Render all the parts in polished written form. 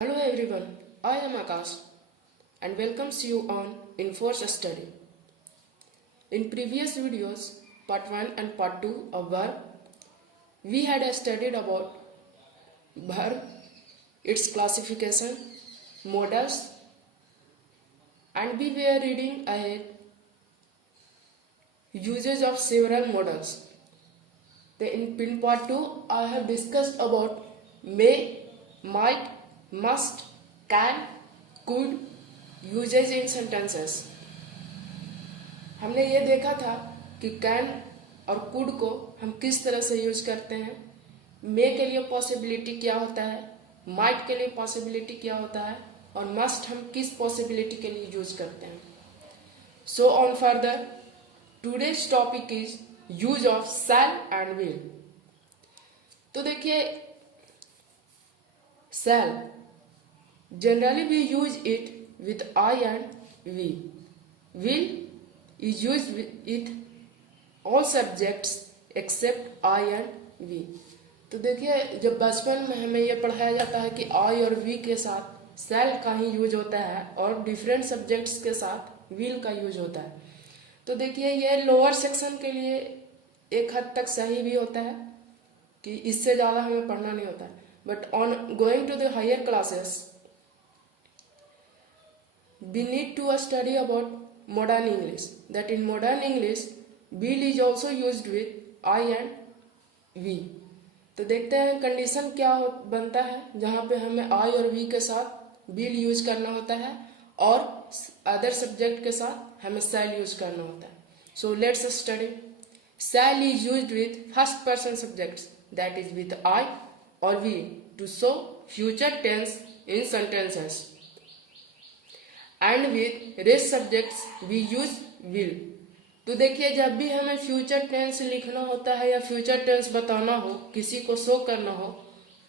Hello everyone, I am Akash and welcomes you on Inforce Study. In previous videos, part 1 and part 2 of verb, we had studied about verb, its classification, models, and we were reading ahead uses of several models. Then in part 2, I have discussed about may, might, must, can, could, usages in sentences. हमने ये देखा था कि can और could को हम किस तरह से यूज करते हैं, मे के लिए पॉसिबिलिटी क्या होता है, माइट के लिए पॉसिबिलिटी क्या होता है, और मस्ट हम किस पॉसिबिलिटी के लिए यूज करते हैं। So on further, today's topic is use of shall and will. तो देखिए, shall generally we use it with I and we. Will is used with all subjects except I and we. तो देखिए, जब बचपन में हमें यह पढ़ाया जाता है कि I और we के साथ shall का ही यूज होता है और डिफरेंट सब्जेक्ट्स के साथ will का यूज होता है। तो देखिए, यह लोअर सेक्शन के लिए एक हद तक सही भी होता है कि इससे ज़्यादा हमें पढ़ना नहीं होता है, but on going to the higher classes we need to study about modern English. That in modern English, will is also used with I and we. तो देखते हैं कंडीशन क्या बनता है जहाँ पे हमें I और we के साथ will यूज करना होता है और अदर सब्जेक्ट के साथ हमें shall यूज करना होता है। So let's study. Shall is used with first person subjects, that is with I or we, to show future tense in sentences. And with rest subjects we use will. तो देखिए, जब भी हमें future tense लिखना होता है या future tense बताना हो, किसी को शो करना हो,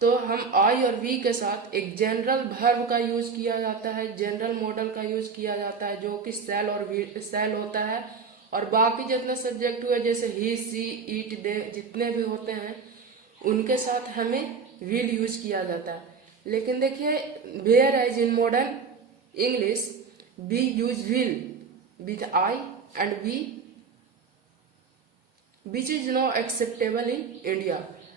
तो हम आई और वी के साथ एक जनरल वर्ब का यूज किया जाता है, जनरल मॉडल का यूज किया जाता है जो कि शैल और शैल होता है, और बाकी जितने सब्जेक्ट हुए जैसे ही, सी, इट, दे, जितने भी होते हैं उनके साथ हमें विल यूज किया जाता है। लेकिन देखिए, whereas in modern English, we use will with I and we, which is now acceptable in India.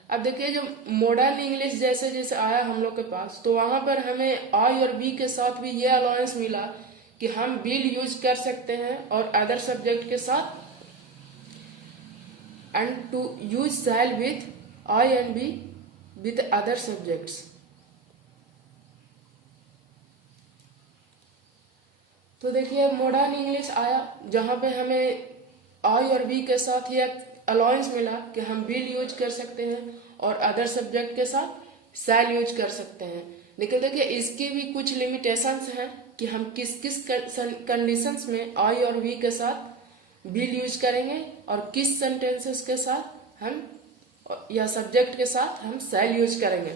अब देखिए, जो मॉडर्न इंग्लिश जैसे जैसे आया हम लोग के पास, तो वहां पर हमें आई और बी के साथ भी ये अलाउंस मिला कि हम will यूज कर सकते हैं और अदर सब्जेक्ट के साथ, and to use shall with I and be with other subjects. तो देखिए, मॉडर्न इंग्लिश आया जहाँ पे हमें आई और बी के साथ ये अलाउंस मिला कि हम विल यूज कर सकते हैं और अदर सब्जेक्ट के साथ शैल यूज कर सकते हैं। लेकिन देखिए, इसकी भी कुछ लिमिटेशंस हैं कि हम किस किस कंडीशंस में आई और वी के साथ विल यूज करेंगे और किस सेंटेंसेस के साथ हम या सब्जेक्ट के साथ हम शैल यूज करेंगे।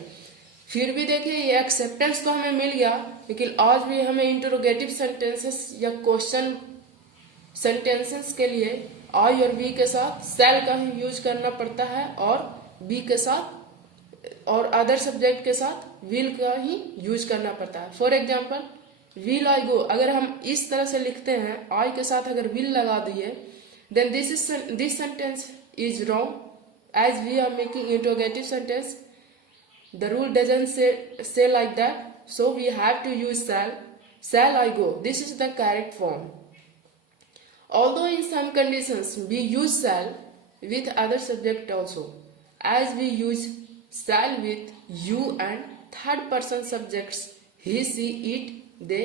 फिर भी देखिए, ये एक्सेप्टेंस तो हमें मिल गया, लेकिन आज भी हमें इंटरोगेटिव सेंटेंसेस या क्वेश्चन सेंटेंसेस के लिए आई और बी के साथ शैल का ही यूज करना पड़ता है और बी के साथ और अदर सब्जेक्ट के साथ विल का ही यूज करना पड़ता है। फॉर एग्जाम्पल, विल आई गो, अगर हम इस तरह से लिखते हैं, आई के साथ अगर विल लगा दिए, then this sentence is wrong as we are making interrogative sentence. The rule doesn't say like that, so we have to use shall. Shall I go? This is the correct form. Although in some conditions we use shall with other subject also, as we use shall with you and third person subjects he, she, it, they.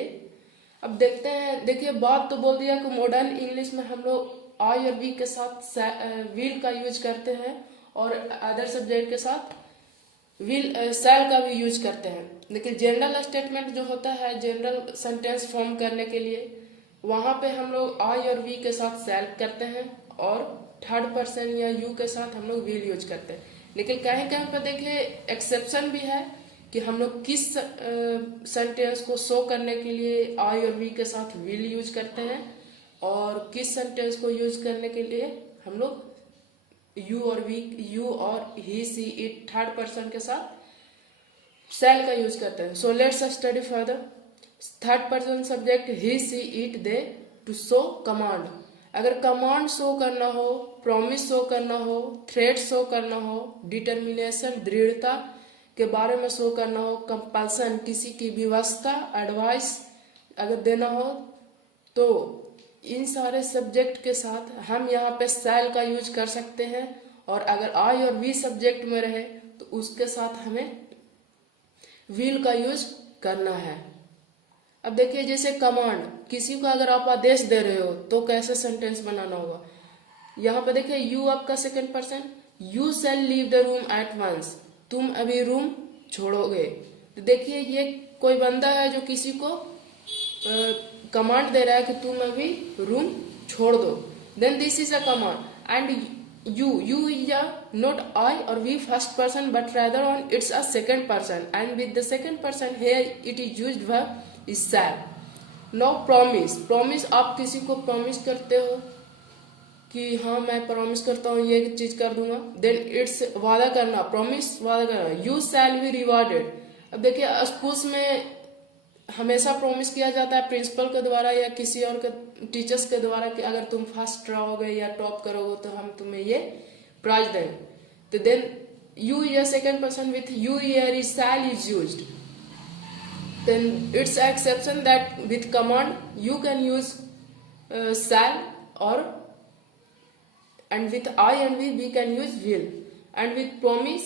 अब देखते हैं, देखिए बात तो बोल दिया कि modern English में हम लोग आई और बी के साथ विल का यूज करते हैं और अदर सब्जेक्ट के साथ विल शैल का भी यूज करते हैं। लेकिन जनरल स्टेटमेंट जो होता है, जनरल सेंटेंस फॉर्म करने के लिए, वहां पे हम लोग आई और वी के साथ शैल करते हैं और थर्ड पर्सन या यू के साथ हम लोग विल यूज करते हैं। लेकिन कहीं कहीं पर देखिए एक्सेप्शन भी है कि हम लोग किस सेंटेंस को शो करने के लिए आई और वी के साथ विल यूज करते हैं और किस सेंटेंस को यूज करने के लिए हम लोग यू और he, she, it, third person के साथ शैल का यूज करते हैं। So let's study further. Third person subject he she it they to show command. अगर कमांड शो करना हो, प्रॉमिस शो करना हो, थ्रेट शो करना हो, डिटर्मिनेशन दृढ़ता के बारे में शो करना हो, कंपल्सन किसी की व्यवस्था, एडवाइस अगर देना हो, तो इन सारे सब्जेक्ट के साथ हम यहाँ पे शैल का यूज कर सकते हैं। और अगर आई और वी सब्जेक्ट में रहे तो उसके साथ हमें विल का यूज करना है। अब देखिए जैसे कमांड, किसी को अगर आप आदेश दे रहे हो तो कैसे सेंटेंस बनाना होगा। यहाँ पे देखिए यू आपका second person, you shall leave the room at once, तुम अभी रूम छोड़ोगे। तो देखिए ये कोई बंदा है जो किसी को कमांड दे रहा है कि तुम अभी रूम छोड़ दो। Then this is a command and you is a not I और we first person but rather on it's a second person and with the second person here it is used verb is shall. No promise, promise आप किसी को promise करते हो कि हाँ मैं promise करता हूँ ये चीज कर दूंगा। देन इट्स वादा करना, प्रॉमिस वादा करना। You shall be rewarded. अब देखिए स्कूल्स में हमेशा प्रॉमिस किया जाता है प्रिंसिपल के द्वारा या किसी और के टीचर्स के द्वारा कि अगर तुम फर्स्ट रहोगे या टॉप करोगे तो हम तुम्हें ये प्राइज देंगे। तो देन यू या second person with you here is shall is used. Then it's exception that with command you can use shall और and with I and we can use will, and with promise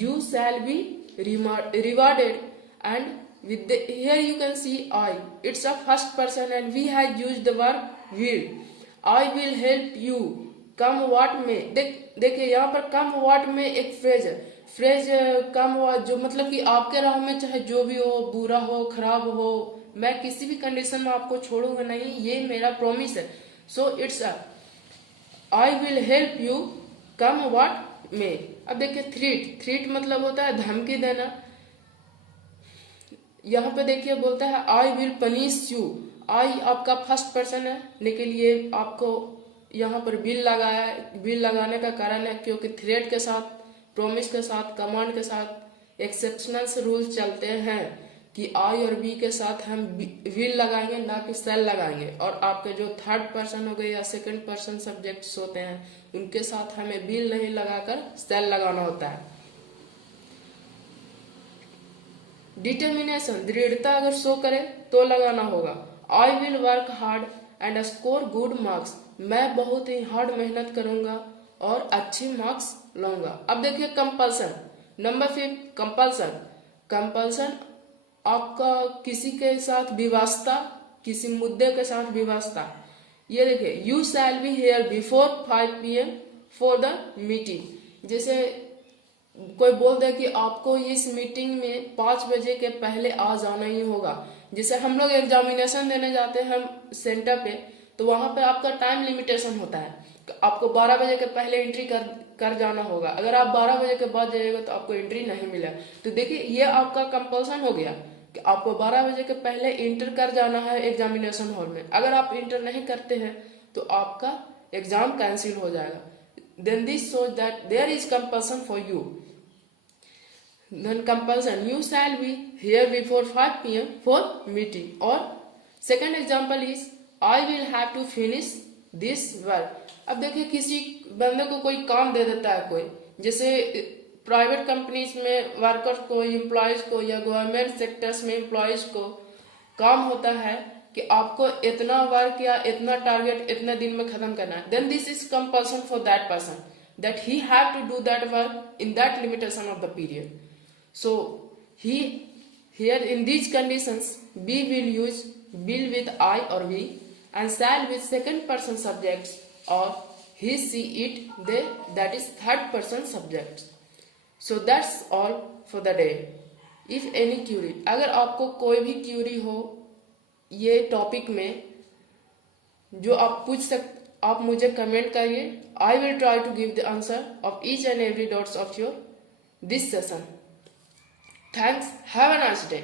you shall be rewarded, and with the, here you can see I, it's a first person and we have used the verb will. I will help you come what may। देखिए यहाँ पर come what may एक phrase है। Phrase come what जो मतलब कि आपके राह में चाहे जो भी हो, बुरा हो, खराब हो, मैं किसी भी कंडीशन में आपको छोड़ूंगा नहीं, ये मेरा प्रॉमिस है। So it's a I will help you come what may। अब देखिए थ्रीट, थ्रीट मतलब होता है धमकी देना। यहाँ पे देखिए बोलता है I will punish you। I आपका फर्स्ट पर्सन है लेकिन ये आपको यहाँ पर बिल लगाया है। बिल लगाने का कारण है क्योंकि थ्रेट के साथ, प्रॉमिस के साथ, कमांड के साथ एक्सेप्शनल रूल्स चलते हैं कि आई और बी के साथ हम विल लगाएंगे ना कि शैल लगाएंगे। और आपके जो थर्ड पर्सन हो गए या सेकंड पर्सन सब्जेक्ट्स होते हैं उनके साथ हमें विल नहीं लगाकर शैल लगाना होता है। डिटर्मिनेशन दृढ़ता अगर शो करे तो लगाना होगा I will work hard and score good marks. मैं बहुत ही हार्ड मेहनत करूंगा और अच्छी मार्क्स लाऊंगा। अब देखिए कंपल्सन, नंबर 5 कंपल्सन। कंपल्सन आपका किसी के साथ विवास्ता, किसी मुद्दे के साथ विवास्ता। ये देखिए you shall be here before 5 PM for the meeting. जैसे कोई बोल दे कि आपको इस मीटिंग में 5 बजे के पहले आ जाना ही होगा। जैसे हम लोग एग्जामिनेशन देने जाते हैं हम सेंटर पे, तो वहां पे आपका टाइम लिमिटेशन होता है, आपको 12 बजे के पहले एंट्री कर जाना होगा। अगर आप 12 बजे के बाद जाइएगा तो आपको एंट्री नहीं मिला। तो देखिए ये आपका कंपल्सन हो गया कि आपको 12 बजे के पहले इंटर कर जाना है एग्जामिनेशन हॉल में। अगर आप इंटर नहीं करते हैं तो आपका एग्जाम कैंसिल हो जाएगा। Then this shows that there is compulsion for you. Then compulsion you shall be here before 5 PM for meeting. और second example is I will have to finish this work. अब देखिए किसी बंदे को कोई काम दे देता है कोई, जैसे प्राइवेट कंपनीज में वर्कर्स को, एम्प्लॉयज को या गवर्नमेंट सेक्टर्स में एम्प्लॉयज को काम होता है कि आपको इतना वर्क या इतना टारगेट इतने दिन में खत्म करना है। Then this is compulsion for that person that he have to do that work in that limitation of the period. So he here in these conditions we will use will with I or we and shall with second person subjects or he, she, it, they, that is third person subjects. So that's all for the day. If any query, अगर आपको कोई भी Curie हो ये topic में जो आप पूछ सकते, आप मुझे कमेंट करिए। I will try to give the answer of each and every dots of your this session. Thanks. Have a nice day.